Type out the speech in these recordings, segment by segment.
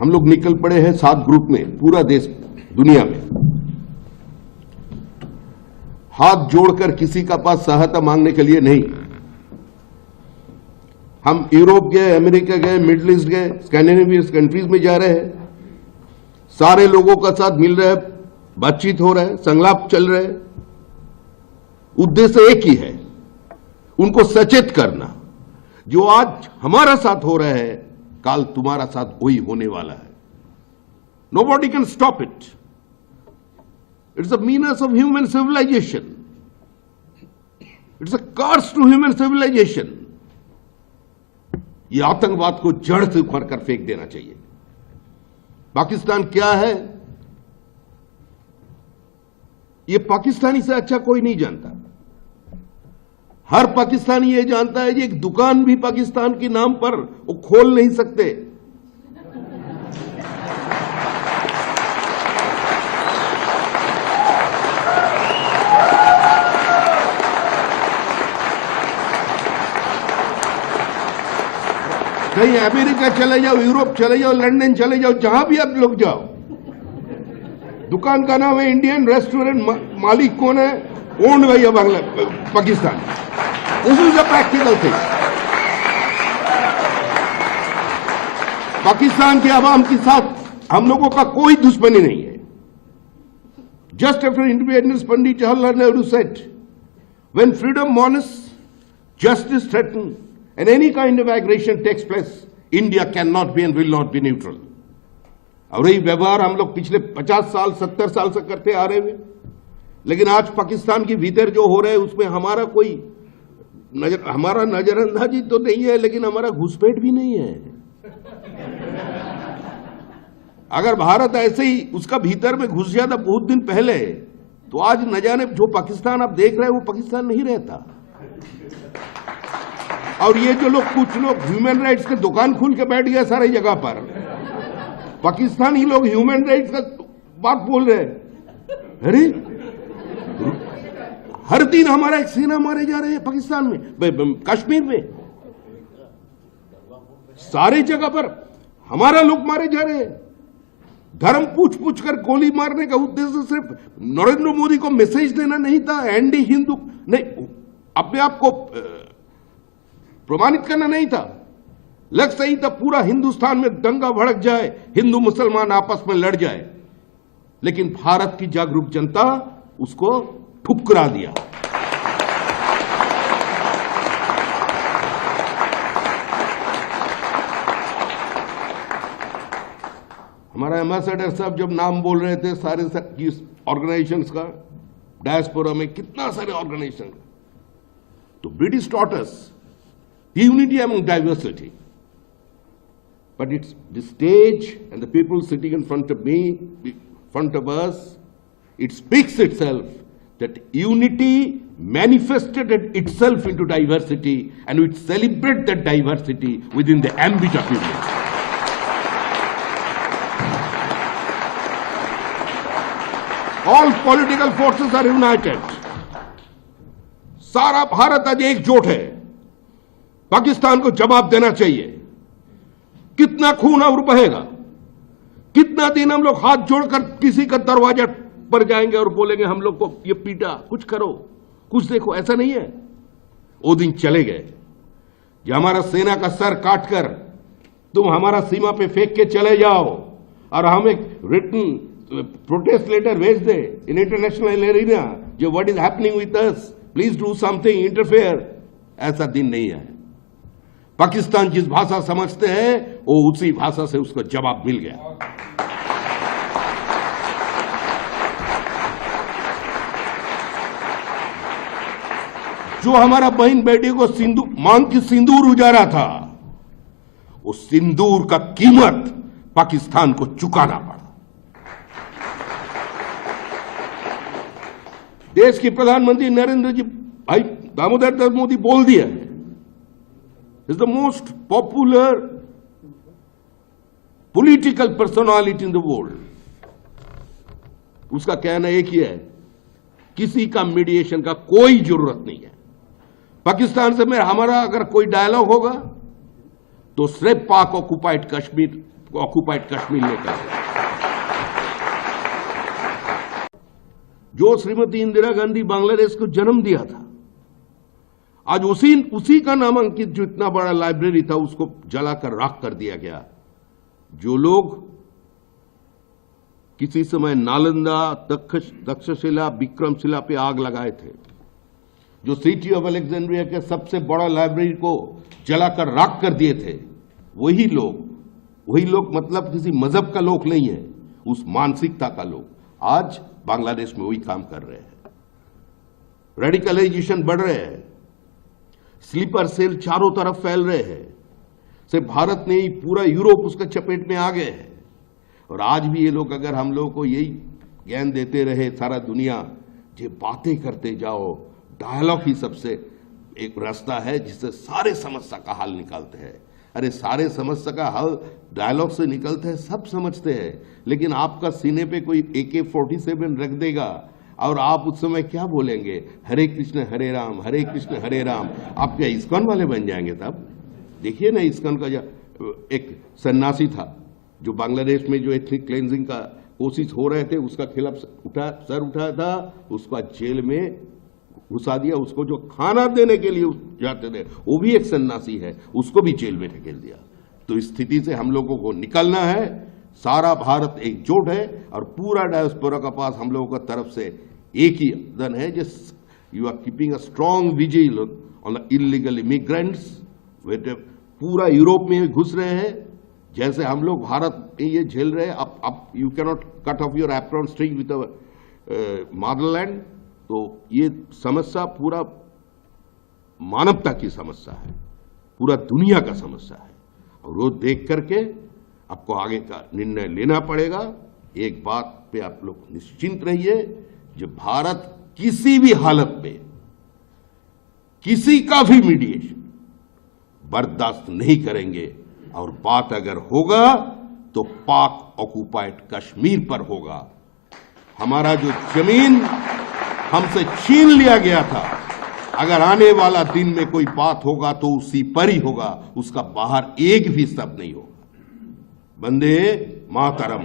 हम लोग निकल पड़े हैं 7 ग्रुप में, पूरा देश दुनिया में हाथ जोड़कर, किसी का पास सहायता मांगने के लिए नहीं। हम यूरोप गए, अमेरिका गए, मिडिल ईस्ट गए, स्कैंडिनेवियन कंट्रीज में जा रहे हैं, सारे लोगों का साथ मिल रहे हैं, बातचीत हो रहा है, संलाप चल रहे हैं। उद्देश्य एक ही है, उनको सचेत करना, जो आज हमारा साथ हो रहा है काल तुम्हारा साथ वही होने वाला है। Nobody can stop it. It's the meanness of human civilization. It's a curse to human civilization. ये आतंकवाद को जड़ से उखड़ कर फेंक देना चाहिए। पाकिस्तान क्या है, ये पाकिस्तानी से अच्छा कोई नहीं जानता। हर पाकिस्तानी ये जानता है कि एक दुकान भी पाकिस्तान के नाम पर वो खोल नहीं सकते। कहीं अमेरिका चले जाओ, यूरोप चले जाओ, लंदन चले जाओ, जहां भी आप लोग जाओ, दुकान का नाम है इंडियन रेस्टोरेंट, मालिक कौन है, owned by Bangla Pakistan. This is a practical thing. Pakistan के आवाम के साथ हम लोगों का कोई दुश्मनी नहीं है। Just after independence, Pandit Jawaharlal Nehru said, when freedom mourns, justice threatened, and any kind of aggression takes place, India cannot be and will not be neutral. और यही व्यवहार हम लोग पिछले 50 साल 70 साल से करते आ रहे हैं। लेकिन आज पाकिस्तान के भीतर जो हो रहा है उसमें हमारा कोई हमारा नजरअंदाजी तो नहीं है, लेकिन हमारा घुसपैठ भी नहीं है। अगर भारत ऐसे ही उसका भीतर में घुस जाता बहुत दिन पहले, तो आज न जाने जो पाकिस्तान आप देख रहे हैं वो पाकिस्तान नहीं रहता। और ये जो लोग, कुछ लोग ह्यूमन राइट्स के दुकान खोल के बैठ गए सारी जगह पर, पाकिस्तानी लोग ह्यूमन राइट्स का बात बोल रहे हैं। अरे हर दिन हमारा एक सेना मारे जा रहे हैं पाकिस्तान में, कश्मीर में, सारे जगह पर हमारा लोग मारे जा रहे हैं। धर्म पूछ पूछ कर गोली मारने का उद्देश्य सिर्फ नरेंद्र मोदी को मैसेज देना नहीं था, एंटी हिंदू नहीं, अपने आप को प्रमाणित करना नहीं था। लक्ष्य यही था पूरा हिंदुस्तान में दंगा भड़क जाए, हिंदू मुसलमान आपस में लड़ जाए। लेकिन भारत की जागरूक जनता उसको ठुकरा दिया। हमारा एम्बेसडर साहब जब नाम बोल रहे थे सारे ऑर्गेनाइजेशंस का, डायस्पोरा में कितना सारे ऑर्गेनाइजेशन, तो British taught us unity among diversity. But it's the stage and the people sitting in front of me, in front of us, it speaks itself that unity manifested itself into diversity, and we celebrate that diversity within the ambit of unity. All political forces are united. सारा भारत आज एकजुट है। पाकिस्तान को जवाब देना चाहिए। कितना खून और बहेगा, कितना दिन हम लोग हाथ जोड़कर किसी का दरवाजा पर जाएंगे और बोलेंगे हम लोग को ये पीटा, कुछ करो, कुछ देखो, ऐसा नहीं है। वो दिन चले गए जो हमारा सेना का सर काटकर तुम हमारा सीमा पे फेंक के चले जाओ और हम एक रिटन प्रोटेस्ट लेटर भेज दे इन इंटरनेशनल एरिना, जो what is happening with us, please do something, interfere. ऐसा दिन नहीं है। पाकिस्तान जिस भाषा समझते हैं वो उसी भाषा से उसको जवाब मिल गया। जो हमारा बहन बेटी को मांग की सिंदूर उजारा था, उस सिंदूर का कीमत पाकिस्तान को चुकाना पड़ा। देश के प्रधानमंत्री नरेंद्र जी भाई दामोदर दास मोदी बोल दिया है, is the most popular political personality in the world. उसका कहना एक ही है, किसी का मीडिएशन का कोई जरूरत नहीं है। पाकिस्तान से हमारा अगर कोई डायलॉग होगा तो सिर्फ पाक ऑक्युपाइड कश्मीर ऑक्युपाइड कश्मीर लेकर गए। जो श्रीमती इंदिरा गांधी बांग्लादेश को जन्म दिया था, आज उसी का नामांकित जो इतना बड़ा लाइब्रेरी था उसको जलाकर राख कर दिया गया। जो लोग किसी समय नालंदा, तक्षशिला, विक्रमशिला पे आग लगाए थे, जो सिटी ऑफ अलेक्जेंड्रिया के सबसे बड़ा लाइब्रेरी को जलाकर राख कर दिए थे, वही लोग मतलब किसी मजहब का लोग नहीं है, उस मानसिकता का लोग आज बांग्लादेश में वही काम कर रहे हैं। रेडिकलाइजेशन बढ़ रहे हैं, स्लीपर सेल चारों तरफ फैल रहे हैं। सिर्फ भारत नहीं, पूरा यूरोप उसके चपेट में आ गए हैं। और आज भी ये लोग अगर हम लोगों को यही ज्ञान देते रहे, सारा दुनिया जो बातें करते जाओ, डायलॉग ही सबसे एक रास्ता है जिससे सारे समस्या का हल निकालते हैं। अरे सारे समस्या का हल डायलॉग से निकलते हैं, सब समझते हैं, लेकिन आपका सीने पे कोई AK-47 रख देगा और आप उस समय क्या बोलेंगे? हरे कृष्ण हरे राम, हरे कृष्ण हरे राम। आप क्या इस्कॉन वाले बन जाएंगे? तब देखिए ना, इस्कॉन का एक सन्यासी था जो बांग्लादेश में जो एथनिक क्लेंजिंग का कोशिश हो रहे थे, उसका खिलाफ सर उठाया था, उसका जेल में घुसा दिया। उसको जो खाना देने के लिए जाते थे वो भी एक सन्यासी है, उसको भी जेल में ढकेल दिया। तो इस स्थिति से हम लोगों को निकलना है। सारा भारत एकजुट है और पूरा डायस्पोरा का पास हम लोगों की तरफ से एक ही आवेदन है, just you are keeping a strong vigil on the illegal immigrants. पूरा यूरोप में घुस रहे हैं, जैसे हम लोग भारत में ये झेल रहे हैं। अब you can not cut off your apron string with Motherland. तो ये समस्या पूरा मानवता की समस्या है, पूरा दुनिया का समस्या है, और वो देख करके आपको आगे का निर्णय लेना पड़ेगा। एक बात पे आप लोग निश्चिंत रहिए, जो भारत किसी भी हालत पे किसी का भी मीडिएशन बर्दाश्त नहीं करेंगे, और बात अगर होगा तो पाक ऑक्युपाइड कश्मीर पर होगा। हमारा जो जमीन हमसे छीन लिया गया था, अगर आने वाला दिन में कोई बात होगा तो उसी पर ही होगा, उसका बाहर एक भी शब्द नहीं होगा। वंदे मातरम।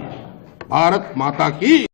भारत माता की।